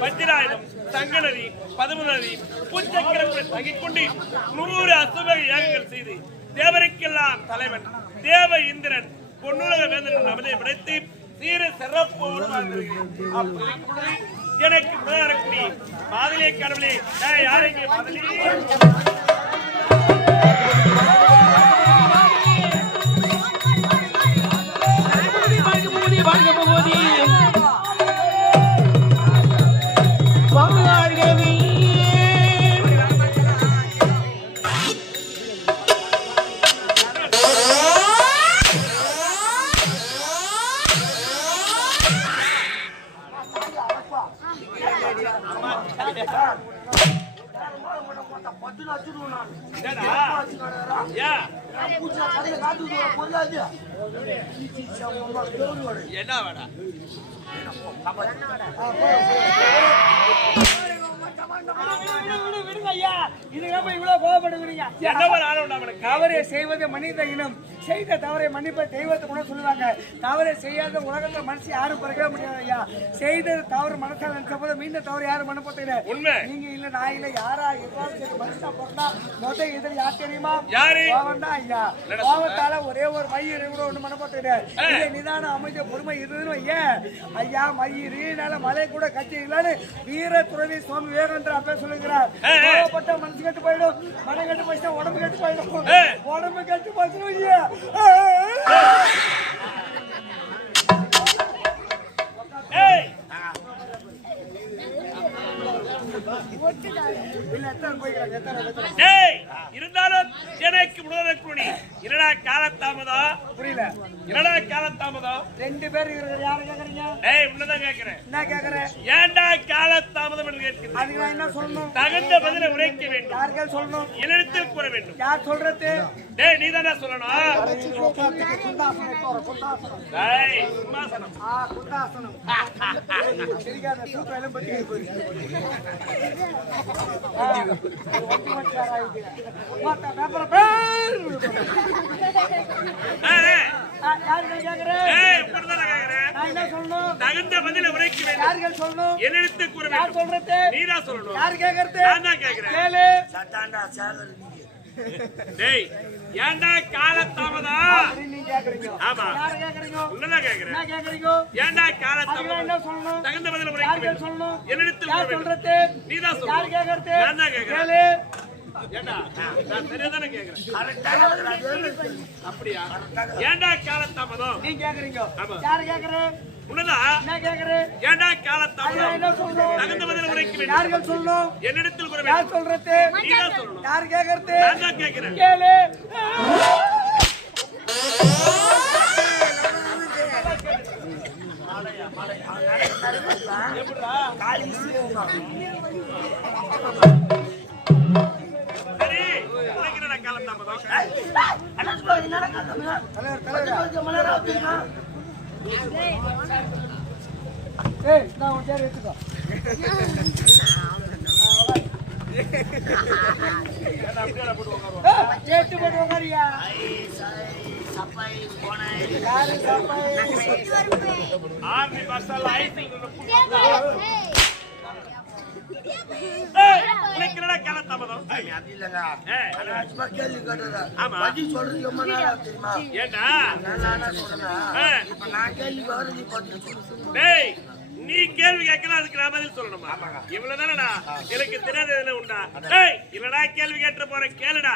வஜ்ராயுதம் தங்கநதி பதுமநதி பூச்சக்கரங்களை தங்கிக் கொண்டு நூறு அசுப யாகங்கள் செய்து தேவருக்கெல்லாம் தலைவன். தேவ இந்திரன் பொன்னுலக வேந்தன் நமதை படைத்து சீர சிறப்போடு எனக்கு முதலக்கூடிய மாதிரியை கடவுளே நான் என்ன வேடா என்ன செய்வது மனித இனம். செய்த தவறை மன்னிப்ப தெய்வத்தை கூட சொல்லுவாங்க. தவறை செய்யாத உலகத்துல மனுஷன் யாரும் பிறக்கவே முடியாது ஐயா. செய்த தவறு மனசால நினைச்ச போது மீண்டும் தவறு யாரும் மன போத்தீங்க நீங்க இல்ல நான் இல்ல யாரா இருந்தாலும் சரி மனுஷனா பிறந்தா மொத்த எதிரி யார் தெரியுமா? கோவம் தான் ஐயா. கோவத்தால ஒரே ஒரு மயிர் கூட ஒண்ணு மன போத்தீங்க இல்ல நிதானம் அமைஞ்ச பொறுமை இருந்ததுன்னு ஐயா ஐயா மயிரினால மலை கூட கட்சி இல்லன்னு வீர துறவி சுவாமி விவேகானந்தர் அப்பே சொல்லுகிறார் கோவப்பட்ட மனசு கெட்டு போயிடும். மனம் கெட்டு போயிடுச்சா உடம்பு கெட்டு போயிடும். உடம்பு கெட்டு போச்சு ஐயா ஏய் இருந்தாலும் எனக்கு முதலக்குடி என்னடா காலத்தாமதம் புரியல. என்னடா காலத்தாமதம் ரெண்டு பேர் இருக்கிற யாரு கேக்குறீங்க? டேய் உன்னதான் கேக்குறேன். என்ன கேக்குறேன் ஏன்டா காலத்தாமதம் என்று கேட்கிறேன் அதுக்கு நான் என்ன சொல்லணும்? தகுந்த பதிலை உரைக்க வேண்டும். யாருக்கு சொல்லணும்? இலத்தில் கூற வேண்டும். யார் சொல்றது? டேய் நீ தானே சொல்லணும். குந்தாசனம் குந்தாசனம் டேய் சிம்மாசனம் ஆ குந்தாசனம் தெரியாத சூத்திரம் எல்லாம் பத்தி போயிருக்கு. ஆ, ஒட்டி தகுந்த உரைக்க வேண்டும் சொல்லணும் கூற வேண்டும் சொல்றது சொல்லணும் கேக்குறது நான் தான் கேக்குறேன் கேளு டேய் ஏன்டா கேக்குறீங்க? ஆமா. யாரு கேக்குறீங்க? கேக்குறேன். கேக்குறீங்க? ஏன்டா என்ன சொல்லணும்? தகுந்த பதிலை உரைக்க வேண்டும். சொல்லணும்? என்னிடத்தில் யார் சொல்றது? நீ தான் யார் கேக்குறது? நான் தான் கேக்குறேன். கேளு. ஏண்டா? நான் சரியாதானே கேக்குறேன். அப்படியா? ஏன்டா காலத்தாமதம்? நீ கேக்குறீங்க. ஆமா. யாரு கேக்குற உன்னதா என்ன கேக்குற ஏண்டா காலத்தாமதம்? என்ன சொல்லணும்? தகுந்த பதிலை உரைக்க வேண்டும். யாருக்கு சொல்லணும்? என்னிடத்தில் யார் சொல்றது? நீ தான் சொல்லணும். யார் கேக்குறது? நான் தான் கேக்குறேன். கேளு. சரி உரைக்கிறடா காலத்தாமதம் தலைவர் தலைவர் ஆர்மி மசாலா ஐசிங் ஆமா. ஏண்டா? ஏய், டேய் நீ கேள்வி கேட்கல அதுக்கு நான் பதில் சொல்லணுமா? இவ்வளவுதானடா? எனக்கு தெரியாத உண்டா? டேய் இல்லடா கேள்வி கேட்டு போற கேளுடா.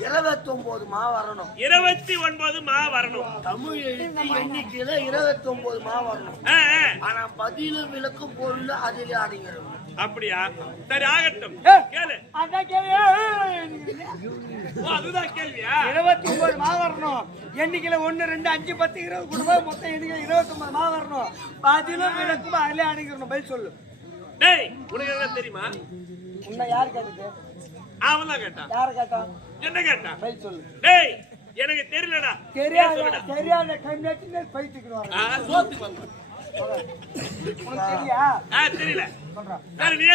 இருபத்தி ஒன்பது மா வரணும் இருபத்தி ஒன்பது மா வரணும் தமிழ் எழுத்து எண்ணிக்கையில இருபத்தி ஒன்பது மா வரணும் ஆனா பதிலும் விளக்கும் பொருள் அதிலே அடங்கிடும் அப்படியா? சரி ஆகட்டும். கேளு. அதான் கேள்வி. ஓ, அதுதான் கேள்வியா? இருபத்தி ஒன்பது மா வரணும் எண்ணிக்கையில ஒண்ணு ரெண்டு அஞ்சு பத்து இருபது குடும்பம் மொத்தம் எண்ணிக்கை இருபத்தி ஒன்பது மா வரணும் பதிலும் விளக்கும் அதிலே அடிக்கிறணும் பதில் சொல்லு. டேய் உனக்கு தெரியுமா? உன்னை யார் கேட்டது? அவன் தான் கேட்டான். யார கேட்டான்? என்ன கேட்டான்? பதில் சொல்லு. டேய் எனக்கு தெரியலடா. தெரியாத. தெரியாத கம்மியாச்சு பைத்துக்கணும் ஆ, சோத்துக்கு வந்தான். உனக்கு தெரியா? ஆ, தெரியல. நீயே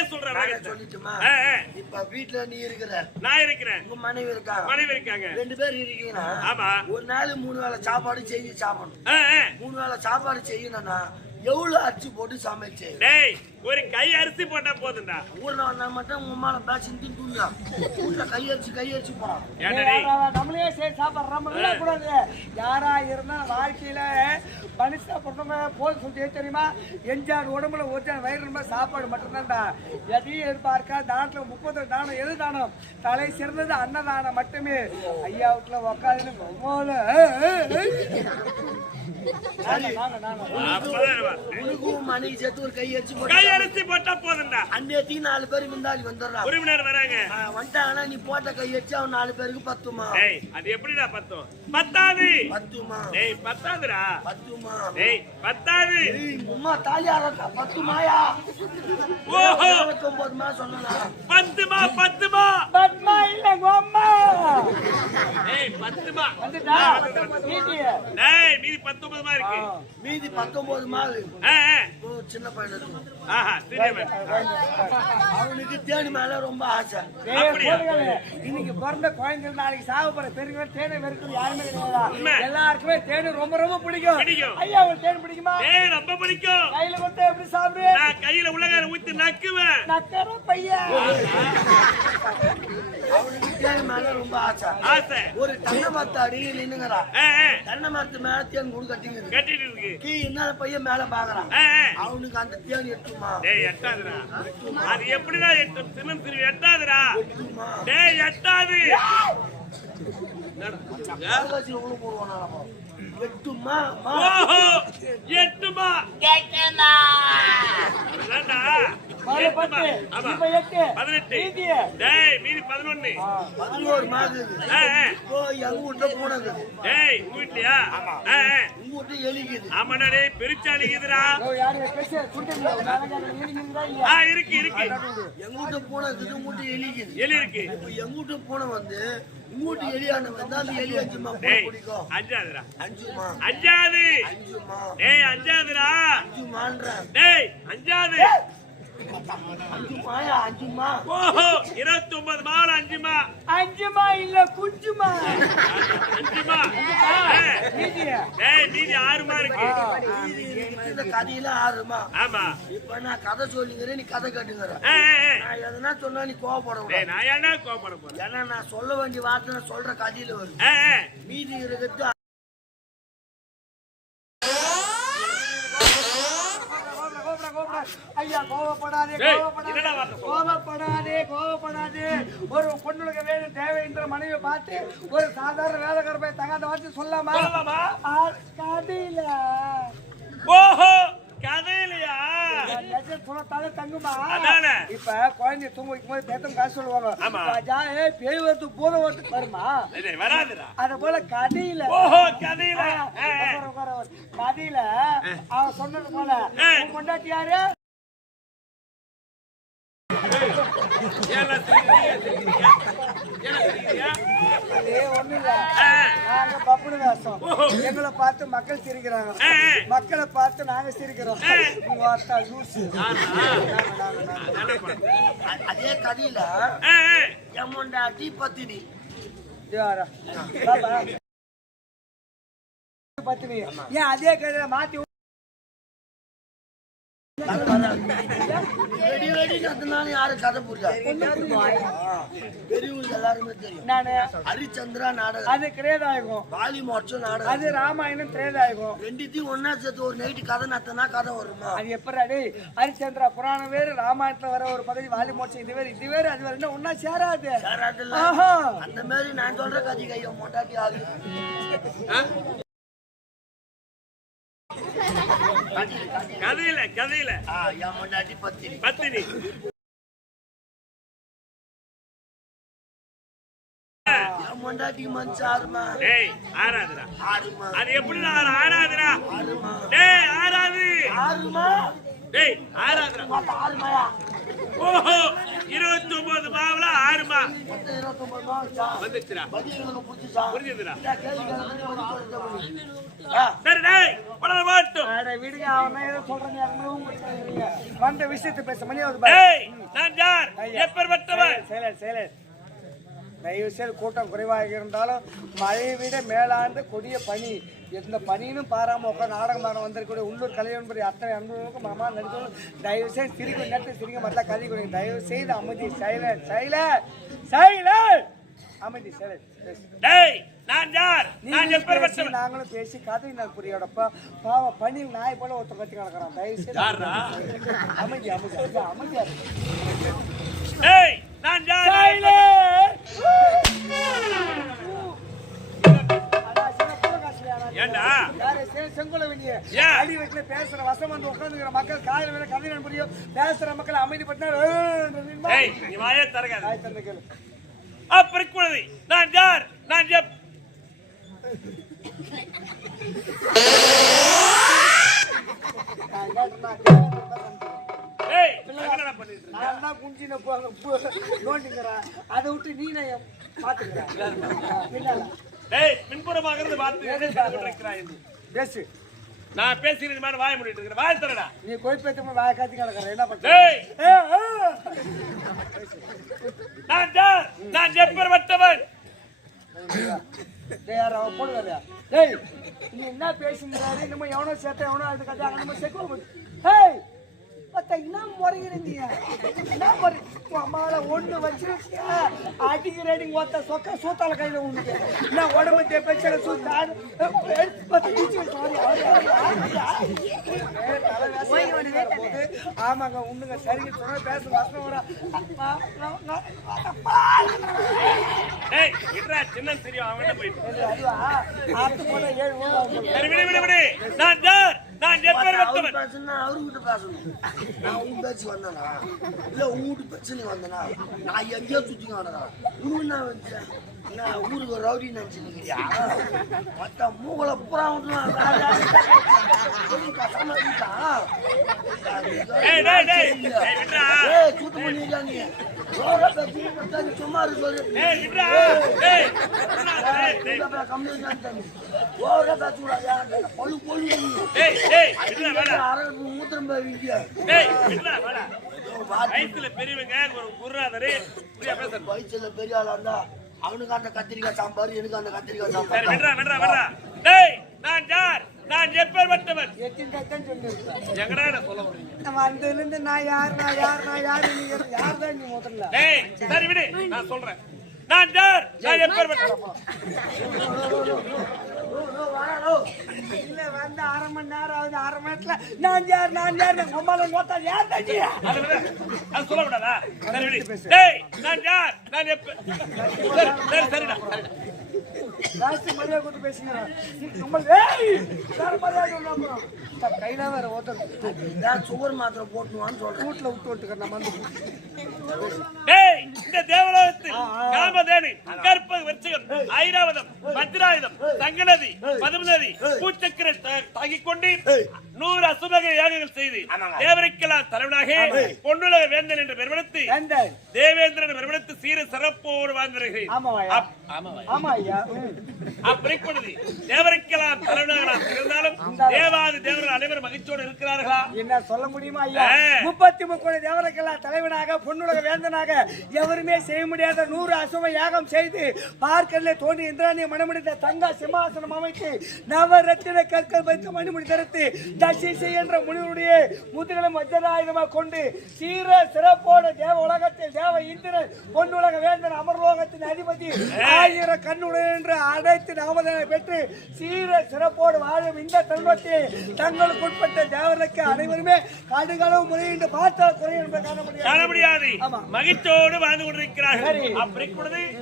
இப்ப வீட்டுல நீ இருக்கிற நான் இருக்கிறேன். உங்க மனைவி இருக்காங்க மனைவி இருக்காங்க. ரெண்டு பேர் இருக்கீங்கன்னா ஆமா. ஒரு நாள் மூணு வேளை சாப்பாடு செஞ்சு சாப்பிடணும். மூணு வேளை சாப்பாடு செய்யணும்னா எவ்வளவு அரிசி போட்டு சமைச்சு? டேய் ஒரு கை அரிசி போட்டா போதும்டா. ஊர்ல வந்தா மட்டும் உங்க மேல பேசிட்டு தூங்கலாம் வீட்டுல கை அரிசி கை அரிசி போறான் ஏன்டா டேய் நம்மளே சரி சாப்பிடுறோம் நம்ம கூடாது. யாரா இருந்தா வாழ்க்கையில மனுஷா பொண்ணு போது சொல்லி தெரியுமா? எஞ்சார் உடம்புல ஒருத்தார் வயிறு ரொம்ப சாப்பாடு மட்டும்தான்டா. எதையும் எதிர்பார்க்கா தானத்துல முப்பது தானம் எது தானம். தலை சிறந்தது அன்னதானம் மட்டுமே. ஐயா வீட்டுல உக்காதுன்னு. உனக்கும் மனைவி சேர்த்து ஒரு கை அரிசி போட்டு போட்டா போதும்டா. அன்னைக்கு நாலு பேர் விருந்தாளி வந்துடுறான் உறவினர் வராங்க. வந்துட்டாங்கன்னா நீ போட்ட கை அரிசி அவன் நாலு பேருக்கு பத்துமா? டேய் அது எப்படிடா பத்தும்? பத்தாது. பத்துமா? டேய் பத்தாதுடா. பத்துமா? டேய் பத்தாது. உம்மா தாலியாரா பத்துமாயா? ஓஹோ. இருபத்தொன்பதுமா சொன்னா பத்துமா பத்துமா. பத்மா இல்ல கோம்மா. டேய் பத்துமா. வந்துட்டா? வீட்டு டேய் மீதி பத்தொன்பதுமா இருக்கு. மீதி பத்தொன்பது மாவு ஆ, ஆ. ஓ, சின்ன பையன் அவனுக்கு தேனி மேல ரொம்ப ஆசை. இன்னைக்கு பிறந்த குழந்தைகள் நாளைக்கு சாக போற தேனை வெறுக்கிறது யாருமே. கிடையாது? எல்லாருக்குமே தேனு ரொம்ப ரொம்ப பிடிக்கும். ஐயா உங்களுக்கு தேன் பிடிக்குமா? ரொம்ப பிடிக்கும். கையில கொடுத்தா எப்படி சாப்பிடு? நான் கையில உள்ளகார ஊத்தி நக்குவேன். நக்கர பையன். அவனுக்கு தேனி மேல ரொம்ப ஆசை. ஆசை ஒரு தென்னை மரத்து அடியில் ஆ. தென்னை மரத்து மேல தேன் குடு கட்டிட்டு இருக்கு. கீ என்ன பையன் மேல பாக்குறான். அவனுக்கு அந்த தேன் எட்டுமா? டேய் எட்டாதுடா. அது எப்படிடா எட்டும் சின்னம் திருவி எட்டாதுடா. எட்டுமா? டேய் எட்டாது. எட்டுமா? எட்டுமா? எட்டுமா. பதினோரு ஆ இருக்கு இருக்கு. எங்க வீட்டு பூனை இருக்குது உங்க வீட்டு எலிக்குது. எலி இருக்கு. இப்போ எங்க வீட்டு பூனை வந்து வீட்டு எலியான வந்தா அந்த எலி அஞ்சுமா பிடிக்கும் அஞ்சாதுடா. அஞ்சுமா. அஞ்சாது. அஞ்சுமா. டேய் அஞ்சாதுடா. அஞ்சுமான்றேன் டேய் அஞ்சாது. இருபத்தி ஒன்பது அஞ்சுமா? அஞ்சுமா? இல்ல குஞ்சுமா? அஞ்சுமா? மீதி ஆறுமா இருக்கு? இந்த கதையில ஆறுமா? ஆமா. இப்ப நான் கதை சொல்லிக்கிறேன் நீ கதை கட்டுங்கிற ஏய், ஏய், ஏய். நான் எதனா சொன்னா நீ கோவப்பட டேய் கூடாது. நான் ஏன்டா கோபப்பட போறேன்? ஏன்னா நான் சொல்ல வேண்டிய வார்த்தை நான் சொல்ற கதையில வரும். மீதி இருக்கிறது கோவப்படாதே கோவப்படாதே? கோவப்படாதே கோவப்படாதே. ஒரு பொண்ணுக்கு வேணும் தேவைன்ற மனைவியை பார்த்து ஒரு சாதாரண வேலைக்கார போய் தகாத வார்த்தை சொல்லாமா? கதையில? ஓஹோ கதையிலையா? தங்குமா. இப்ப குழந்தைய தூங்க வைக்கும் போது பேத்தம் காசு சொல்லுவாங்க. ராஜா ஏ பேய் வரது பூத வரது வருமா அத போல கதையில. கதையில. கதையில அவன் சொன்னது போல ஏய். உன் பொண்டாட்டி யாரு? எங்களை பார்த்து மக்கள் சிரிக்கிறாங்க மக்களை பார்த்து நாங்க சிரிக்கிறோம் அதே கதையில ஏய், பத்தினி பத்தினி. ஏன் அதே கதையில மாத்தி வெடி வெடி அதனால யாரும் கதை புரியாது ஆ, பெரியவங்களுக்கு எல்லாருமே தெரியும். நானு ஹரிச்சந்திரா நாடகம். அது கிரேதாயகம் வாலி மோட்சம் நாடகம். அது ராமாயணம் திரேதாயகம். ரெண்டுத்தையும் ஒன்னா சேர்த்து ஒரு நைட்டு கதை நத்தனா கதை வருமா? அது எப்படா டேய் ஹரிச்சந்திரா புராணம் வேறு ராமாயணத்துல வர ஒரு பதவி வாலி மோட்சம் இது வேறு இது வேறு அது வேறு. இன்னும் ஒன்னா சேராது. ஆஹா. அந்த மாதிரி நான் சொல்ற கதை கையோ மொட்டாட்டி ஆளு கதையில கதையில. பத்தினி. பொண்டாட்டிக்கு மனுஷன் அது எப்படி ஆறாதுடா? ஆறுமா? டேய் ஆறாது. ஆறுமா? டேய் ஆறுமாயா ஓஹோ இருபத்தி ஒன்பது மாவுல ஆறுமா சொல்லுங்க. ஆ, சரி டேய் பணம் மாட்டும். விடுங்க அவன் ஏதோ சொல்றேன் வந்த விஷயத்தை பேச மணி நான் யார்? எப்பேற்பட்டவன் செயலர் செயலர் தயவு செய்து கூட்டம் குறைவாக இருந்தாலும் மழையை விட மேலாண்டு கொடிய பனி எந்த பனியும் பாராம உட்காந்து நாடகம் பாடம் வந்திருக்கக்கூடிய உள்ளூர் கலைஞன்படி அத்தனை அன்புகளுக்கும் மாமா நடிக்கணும் தயவு செய்து சிரிக்க நேரத்தில் சிரிக்க மட்டும் கதை கொடுங்க தயவு செய்து அமைதி சைலர் சைலர் சைலர் அமைதி சைலர் டேய் நான் யார்? நான் நீங்களும் பேசி, எப்பேற்பட்டவன் நாங்களும் பேசி கதை நான் புரியோடப்ப பாவம் பனி நாய் போல ஒருத்தர் கத்தி கிடக்குறான். தயவு செய்து? அமைதி அமைதி அமைதி அமைதியா. டேய் நான் யார்? பேசுற வசம் வந்து உட்கார்ந்துக்கிற மக்கள் காலையில வேற கதை புரியும் பேசுற மக்கள் அமைதிப்பட்டா டேய் நீ வாயே தரகாது ஆய் தந்து கேளு. அப்படி நான் யார்? நான் எப் நான் நான் தான் குஞ்சின போ- போ- நோண்டிங்கிறேன். அதை விட்டு நீ நான் பாத்துக்கிறேன். பின்புறமாக இருந்து பார்த்து. பேசு. நான் பேசுறது மாதிரி வாய முடிட்டு இருக்கிறேன். வாய தரடா நீ கொய்பேத்து வாய காத்தி கிடக்குற என்ன பண்ற. நான் நான் போடுவாரியா? டேய், நீ என்ன பேசுகிறாரு இன்னும் எவனோ சேர்த்த எவனோ அது கதை நம்ம போட்டு ஹேய் பத்த என்ன முறைகிற நீ? என்ன முறை? உன் அம்மால ஒண்ணு வச்சிருக்கிய? அடிக்கிற அடி ஒத்த சொக்க சூத்தால கையில உனக்கு என்ன உடம்பு தேப்பச்சல சூத்தாடு பத்து டீச்சர் சாரி ஆமாங்க உண்ணுங்க சரிங்க சொன்னா பேச வசனம் வர. சின்ன தெரியும் அவன் போயிட்டு அதுவா? ஆத்து போல ஏழு நான் நான் எப்பேற்பட்டவன் பேசுனா அவருகிட்ட பேசணும். நான் உன் பேச்சு வந்தேனா? இல்ல உன் வீட்டு பிரச்சனை வந்தேனா? நான் எங்கேயோ சுத்திக்க வந்தேனா? உனக்கு என்ன வந்து நான் ஊருக்கு ஒரு ரவுடி நினைச்சுக்கிறியா மொத்த மூகலை பூரா விட்டுலாம் கஷ்டமா இருக்கா? சும்மா டேய் டேய் மூத்திரம் வயசுல பெரியவங்க ஒரு வயிற்றுல பெரிய ஆளா இருந்தா அவனுக்கு அந்த கத்திரிக்காய் சாம்பார் எனக்கு அந்த கத்திரிக்காய் சாம்பார் டேய் நான் யார் நான் எப்பேற்பட்டவன்? எங்கடா சொல்ல வந்ததுலேருந்து நான் யார் நான் யார் நான் யார் நீ யார் தான் நீ முதல்ல? டேய் சரி விடு நான் சொல்றேன். நான் யார்? நான் எப்பேற்பட்டவன்? இல்ல வந்து அரை மணி நேரம் ஆகுது அரை மணி நேரத்துல நான் யார் நான் யார் நான் உம்மால மொத்தா யார் நீ? அது விடு. அது சொல்லக்கூடாதா சரி விடு. டேய் நான் யார்? நான் எப்ப சரி சரி சரிடா சரிடா. ஜாஸ்தி மரியாதை கொடுத்து பேசுகிறேன் நம்ம ஏய் வேற மரியாதை ஒண்ணு அப்புறம் தன் கையில வேற ஓட்ட இதான் சுகர் மாத்திரை போட்டுவான்னு சொல்றேன் வீட்டுல விட்டு விட்டுக்கிறேன் நம்ம வந்து டேய் இந்த தேவலோகத்தில் காமதேனு கற்பக விருச்சிகம் ஐராவதம் வஜ்ராயுதம் சங்கநதி பதுமநதி பூச்சக்கர தாங்கிக் கொண்டு நூறு அசுபக யாகங்கள் செய்து தேவருக்கெல்லாம் தலைவனாக பொன்னுலக வேந்தன் என்று பெருமடுத்து எந்த தேவேந்திரன் பெருமடுத்து சீர சிறப்போடு வாழ்ந்திருக்கிறேன். ஆமாவாயா அப்- ஆமாவாயா ஆமா ஐயா. ம். அப்படிப்பட்டது. தேவருக்கெல்லாம் தலைவனாக இருந்தாலும் தேவாதி தேவர்கள் அனைவரும் மகிழ்ச்சியோடு இருக்கிறார்களா? என்ன சொல்ல முடியுமா ஐயா. முப்பத்தி முக்கோடி தேவரைக்கெல்லாம் தலைவனாக பொன்னுலக வேந்தனாக எவருமே செய்ய முடியாத நூறு அசுவ யாகம் செய்து பார்க்கல்ல தோன்றி இந்திராணியை மணமுடித்த தங்கா சிம்மாசனம் அமைத்து நவரத்தின கற்கள் வைத்து மணிமுடி தரித்து தசிசை என்ற முனிவருடைய முதுகலம் வஜ்ராயுதமாக கொண்டு சீர சிறப்போட தேவ உலகத்தில் தேவ இந்திரன் பொன்னுலக வேந்தன் அமர்லோகத்தின் அதிபதி ஆயிரம் கண்ணுடன் என்று அனைத்து நாமதனை பெற்று சீர சிறப்போடு வாழும் இந்த தருணத்தில் தங்களுக்கு உட்பட்ட தேவர்களுக்கு அனைவருமே கடுகளவு முறையிட்டு பார்த்தால் குறை என்பதை காண முடியாது. மகிழ்ச்சியோடு வாழ்ந்து கொண்டிருக்கிறார்கள். அப்படி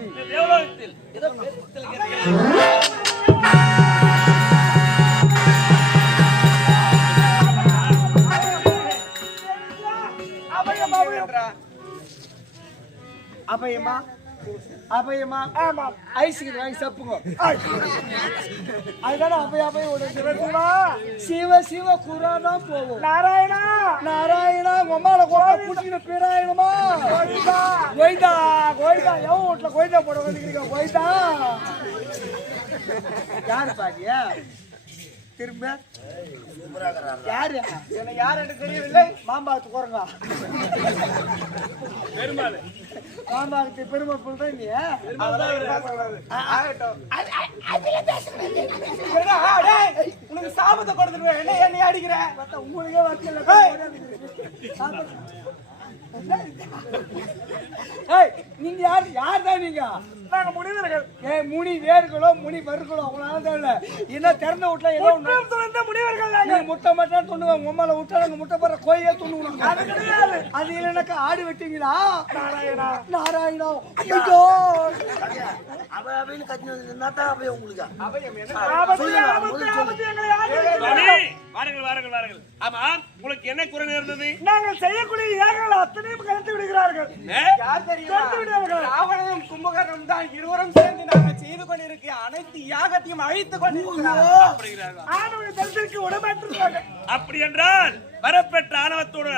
இந்த தேவலோகத்தில் அபயம் அபயம் ஆமா ஐஸுக்கு வாங்கி சப்புங்க அதுதானே அபய அபய சிவசிவா சிவ சிவ குரா தான் போவோம். நாராயணா. நாராயணா உம்மால கோட்டை புடிச்சின பிராயணமா? கோயிதா கோயிதா கோயிதா எவன் வீட்டுல கோயிதா போட வந்துக்கிறீங்க கோயிதா யாரு பாதியா திரும்ப. யாரு? என்ன யாருன்னு தெரியவில்லை. மாம்பாத்து குரங்கா பெருமாள். மாம்பாத்து பெருமை சொல்றேன். நீ உனக்கு சாபத்தை கொடுத்துருவேன். என்ன என்னை அடிக்கிற? உங்களுக்கே ஏய் நீங்க யார்? யார் தான் நீங்க? நாங்க முனிவர்கள். ஏய் முனி வேர்களோ முனி வர்களோ அவங்களால தான் இல்ல. என்ன திறந்த விட்டல ஏதோ துறந்த முனிவர்கள் நீ முட்டை மட்டும் துண்ணுவாங்க உம்மால விட்டா நாங்க முட்டை போற கோயிலே துண்ணுவோம் அது கிடையாது. அது இல்லைனாக்கா ஆடு வெட்டீங்களா நாராயணா. நாராயணா. ஐயோ. அவ அப்படின்னு கத்தினது என்னத்தான் அபயம் உங்களுக்கு. வாருங்கள் வாருங்கள் வாருங்கள். ஆமா உங்களுக்கு என்ன குறை நேர்ந்தது? நாங்கள் செய்யக்கூடிய யாகங்கள் அத்தனையும் கலந்து விடுகிறார்கள். ஏ? யார் தெரியுமா? கலந்து விடுவார்கள் ராவணனும் கும்பகர்ணம் தான் இருவரும் சேர்ந்து நாங்கள் செய்து கொண்டிருக்கிற அனைத்து யாகத்தையும் அழித்துக் கொண்டிருக்கிறார் அப்படிங்கிறார்கள். ஆணவ தரிசனத்துக்கு உடமாற்றுகிறார்கள் அப்படி என்றால் வரப்பெற்ற ஆணவத்தோடு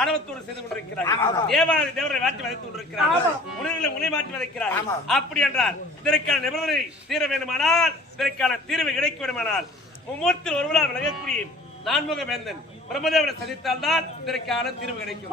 ஆணவத்தோடு செய்து கொண்டிருக்கிறார்கள். தேவாதி தேவரை மாற்றி வதைத்து கொண்டிருக்கிறார்கள். உணவுகளை உணை மாற்றி வதைக்கிறார்கள் அப்படி என்றால் இதற்கான நிபந்தனை தீர வேண்டுமானால் இதற்கான தீர்வு கிடைக்க வேண்டுமானால் மும்மூர்த்தில் ஒருவரால் விலகக்கூடிய நான்முக வேந்தன் பிரம்மதேவனை சதித்தால் தான் இதற்கான தீர்வு கிடைக்கும்.